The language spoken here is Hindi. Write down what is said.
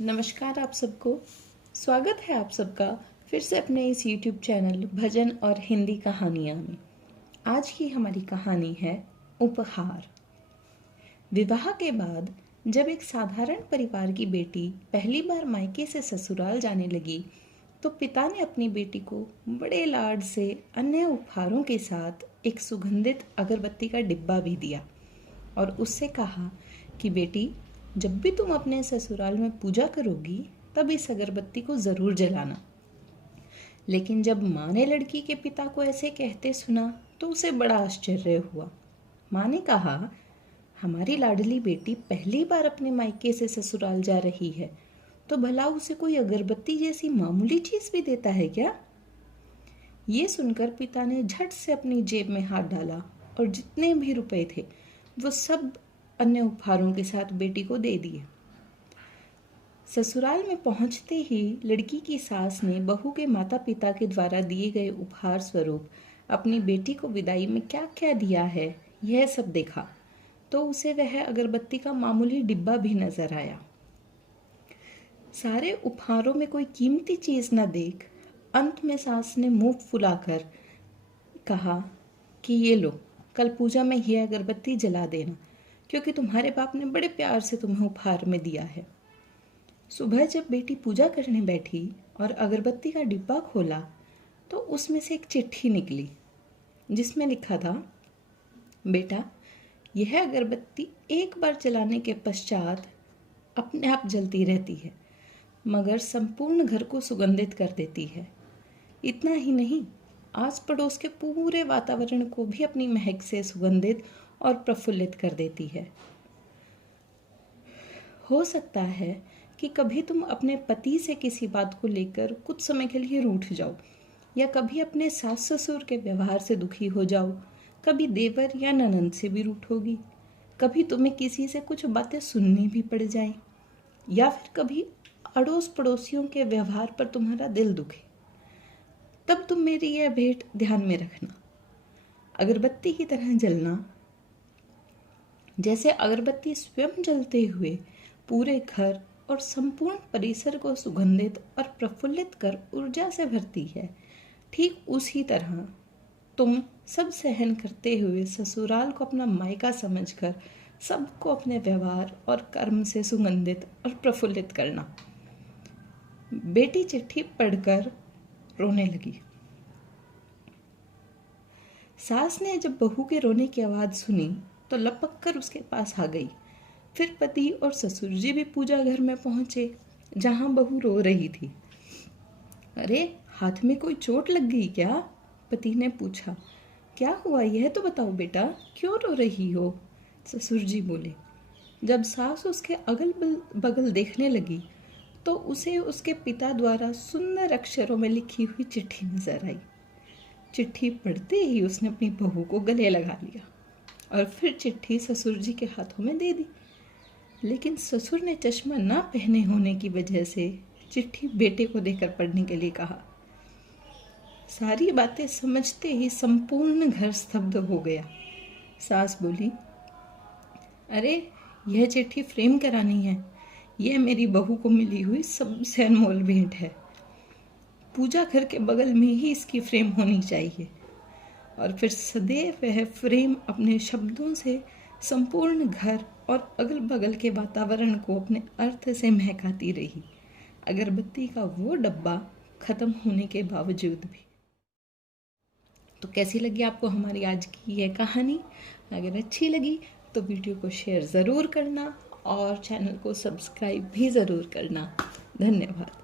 नमस्कार आप सबको। स्वागत है आप सबका फिर से अपने इस YouTube चैनल भजन और हिंदी कहानियाँ में। आज की हमारी कहानी है उपहार। विवाह के बाद जब एक साधारण परिवार की बेटी पहली बार मायके से ससुराल जाने लगी तो पिता ने अपनी बेटी को बड़े लाड से अन्य उपहारों के साथ एक सुगंधित अगरबत्ती का डिब्बा भी दिया और उससे कहा कि बेटी, जब भी तुम अपने ससुराल में पूजा करोगी तब इस अगरबत्ती को जरूर जलाना। लेकिन जब माँ ने लड़की के पिता को ऐसे कहते सुना तो उसे बड़ा आश्चर्य हुआ। माँ ने कहा, हमारी लाडली बेटी पहली बार अपने मायके से ससुराल जा रही है तो भला उसे कोई अगरबत्ती जैसी मामूली चीज भी देता है क्या? ये सुनकर पिता ने झट से अपनी जेब में हाथ डाला और जितने भी रुपए थे वो सब अन्य उपहारों के साथ बेटी को दे दिए। ससुराल में पहुंचते ही लड़की की सास ने बहू के माता पिता के द्वारा दिए गए उपहार स्वरूप अपनी बेटी को विदाई में क्या क्या दिया है यह सब देखा तो उसे वह अगरबत्ती का मामूली डिब्बा भी नजर आया। सारे उपहारों में कोई कीमती चीज न देख अंत में सास ने मुंह फुलाकर कहा कि ये लो, कल पूजा में यह अगरबत्ती जला देना क्योंकि तुम्हारे बाप ने बड़े प्यार से तुम्हें उपहार में दिया है। सुबह जब बेटी पूजा करने बैठी और अगरबत्ती का डिब्बा खोला तो उसमें से एक चिट्ठी निकली जिसमें लिखा था, बेटा, यह अगरबत्ती एक बार जलाने के पश्चात अपने आप जलती रहती है मगर संपूर्ण घर को सुगंधित कर देती है। इतना ही नहीं, आस पड़ोस के पूरे वातावरण को भी अपनी महक से सुगंधित और प्रफुल्लित कर देती है। हो सकता है कि कभी तुम अपने पति से किसी बात को लेकर कुछ समय के लिए रूठ जाओ या कभी अपने सास ससुर के व्यवहार से दुखी हो जाओ, कभी देवर या ननंद से भी रूठोगी, कभी तुम्हें किसी से कुछ बातें सुननी भी पड़ जाए या फिर कभी अड़ोस पड़ोसियों के व्यवहार पर तुम्हारा दिल दुखे। तब तुम मेरी यह भेंट ध्यान में रखना, अगरबत्ती की तरह जलना। जैसे अगरबत्ती स्वयं जलते हुए पूरे घर और संपूर्ण परिसर को सुगंधित और प्रफुल्लित कर ऊर्जा से भरती है, ठीक उसी तरह तुम सब सहन करते हुए ससुराल को अपना मायका समझकर सबको अपने व्यवहार और कर्म से सुगंधित और प्रफुल्लित करना। बेटी चिट्ठी पढ़कर रोने लगी। सास ने जब बहू के रोने की आवाज सुनी तो लपक कर उसके पास आ गई। फिर पति और ससुर जी भी पूजा घर में पहुंचे जहां बहू रो रही थी। अरे, हाथ में कोई चोट लग गई क्या? पति ने पूछा। क्या हुआ यह तो बताओ बेटा, क्यों रो रही हो? ससुर जी बोले। जब सास उसके अगल बगल देखने लगी तो उसे उसके पिता द्वारा सुंदर अक्षरों में लिखी हुई चिट्ठी नजर आई। चिट्ठी पढ़ते ही उसने अपनी बहू को गले लगा लिया और फिर चिट्ठी ससुर जी के हाथों में दे दी। लेकिन ससुर ने चश्मा ना पहने होने की वजह से चिट्ठी बेटे को देकर पढ़ने के लिए कहा। सारी बातें समझते ही संपूर्ण घर स्तब्ध हो गया। सास बोली, अरे, यह चिट्ठी फ्रेम करानी है। यह मेरी बहू को मिली हुई सबसे अनमोल भेंट है। पूजा घर के बगल में ही इसकी फ्रेम होनी चाहिए। और फिर सदैव वह फ्रेम अपने शब्दों से संपूर्ण घर और अगल बगल के वातावरण को अपने अर्थ से महकाती रही, अगरबत्ती का वो डब्बा खत्म होने के बावजूद भी। तो कैसी लगी आपको हमारी आज की यह कहानी? अगर अच्छी लगी तो वीडियो को शेयर ज़रूर करना और चैनल को सब्सक्राइब भी ज़रूर करना। धन्यवाद।